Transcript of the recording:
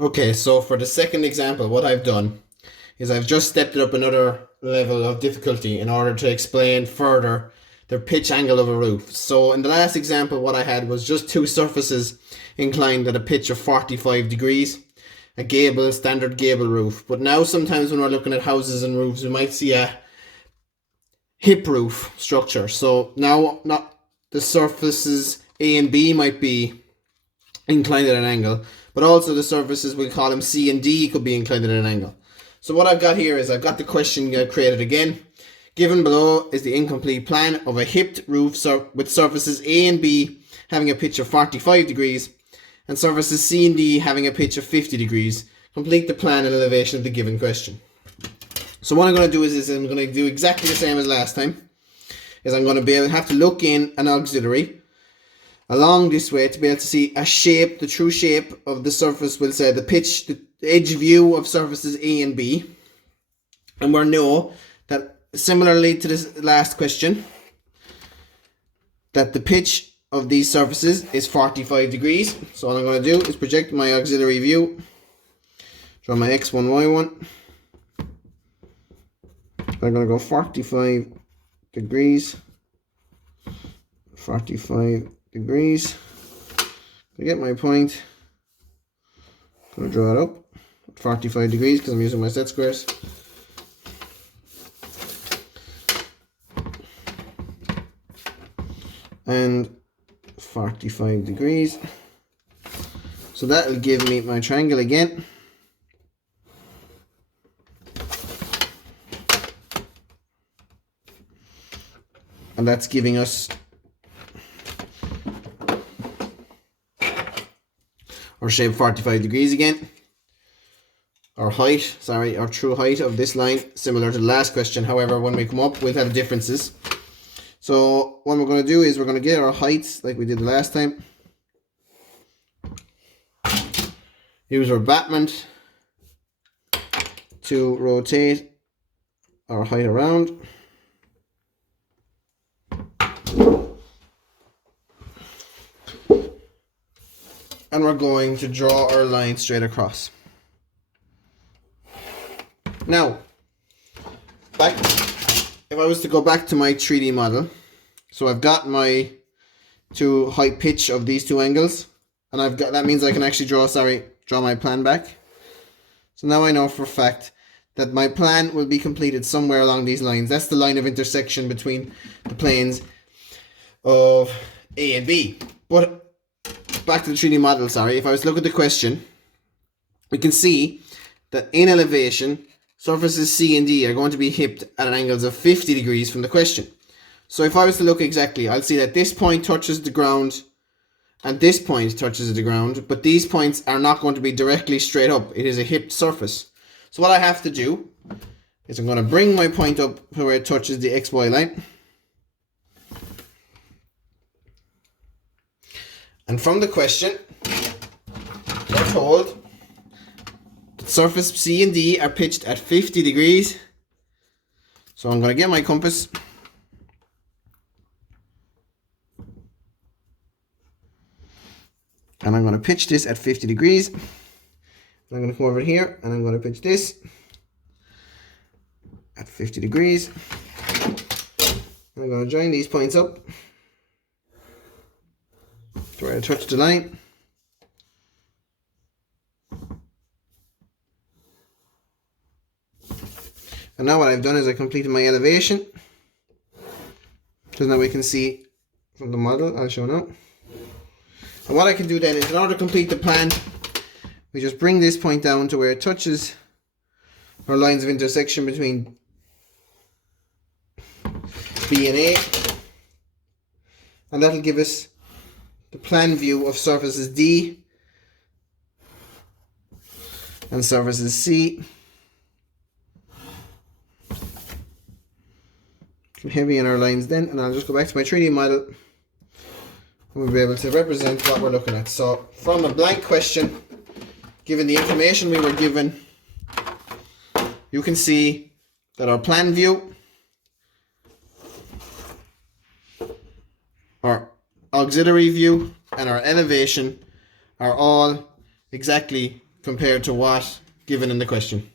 Okay, so for the second example, what I've done is I've just stepped it up another level of difficulty in order to explain further the pitch angle of a roof. So in the last example, what I had was just two surfaces inclined at a pitch of 45 degrees, a gable, standard gable roof. But now sometimes when we're looking at houses and roofs, we might see a hip roof structure. So now not the surfaces A and B might be inclined at an angle, but also the surfaces, we call them C and D, could be inclined at an angle. So what I've got here is I've got the question created again. Given below is the incomplete plan of a hipped roof with surfaces A and B having a pitch of 45 degrees and surfaces C and D having a pitch of 50 degrees. Complete the plan and elevation of the given question. So what I'm going to do is I'm going to do exactly the same as last time. Is I'm going to have to look in an auxiliary along this way to be able to see a shape, the true shape of the surface, will say the pitch, the edge view of surfaces A and B. And we know that similarly to this last question, that the pitch of these surfaces is 45 degrees. So all I'm going to do is project my auxiliary view, draw my x1, y1. I'm going to go 45 degrees, 45 degrees. To get my point, I'm going to draw it up at 45 degrees because I'm using my set squares. And 45 degrees. So that will give me my triangle again. And that's giving us our shape 45 degrees again. Our height, our true height of this line, similar to the last question. However, when we come up, we'll have differences. So what we're going to do is we're going to get our heights like we did the last time. Use our battment to rotate our height around. And we're going to draw our line straight across. Now, if I was to go back to my 3D model, so I've got my two height pitch of these two angles, and that means I can actually draw my plan back. So now I know for a fact that my plan will be completed somewhere along these lines. That's the line of intersection between the planes of A and B. But back to the 3D model, if I was to look at the question, we can see that in elevation, surfaces C and D are going to be hipped at angles of 50 degrees from the question. So if I was to look exactly, I'll see that this point touches the ground and this point touches the ground, but these points are not going to be directly straight up. It is a hipped surface. So what I have to do is I'm going to bring my point up to where it touches the XY line. And from the question, we're told that surface C and D are pitched at 50 degrees. So I'm going to get my compass. And I'm going to pitch this at 50 degrees. And I'm going to come over here and I'm going to pitch this at 50 degrees. I'm going to join these points up to where I touch the line. And now what I've done is I completed my elevation. So now we can see from the model, I'll show now. And what I can do then is, in order to complete the plan, we just bring this point down to where it touches our lines of intersection between B and A. And that'll give us the plan view of surfaces D and surfaces C. Heavy in our lines then, and I'll just go back to my 3D model. We'll be able to represent what we're looking at. So from a blank question, given the information we were given, you can see that our plan view, our auxiliary view, and our elevation are all exactly compared to what given in the question.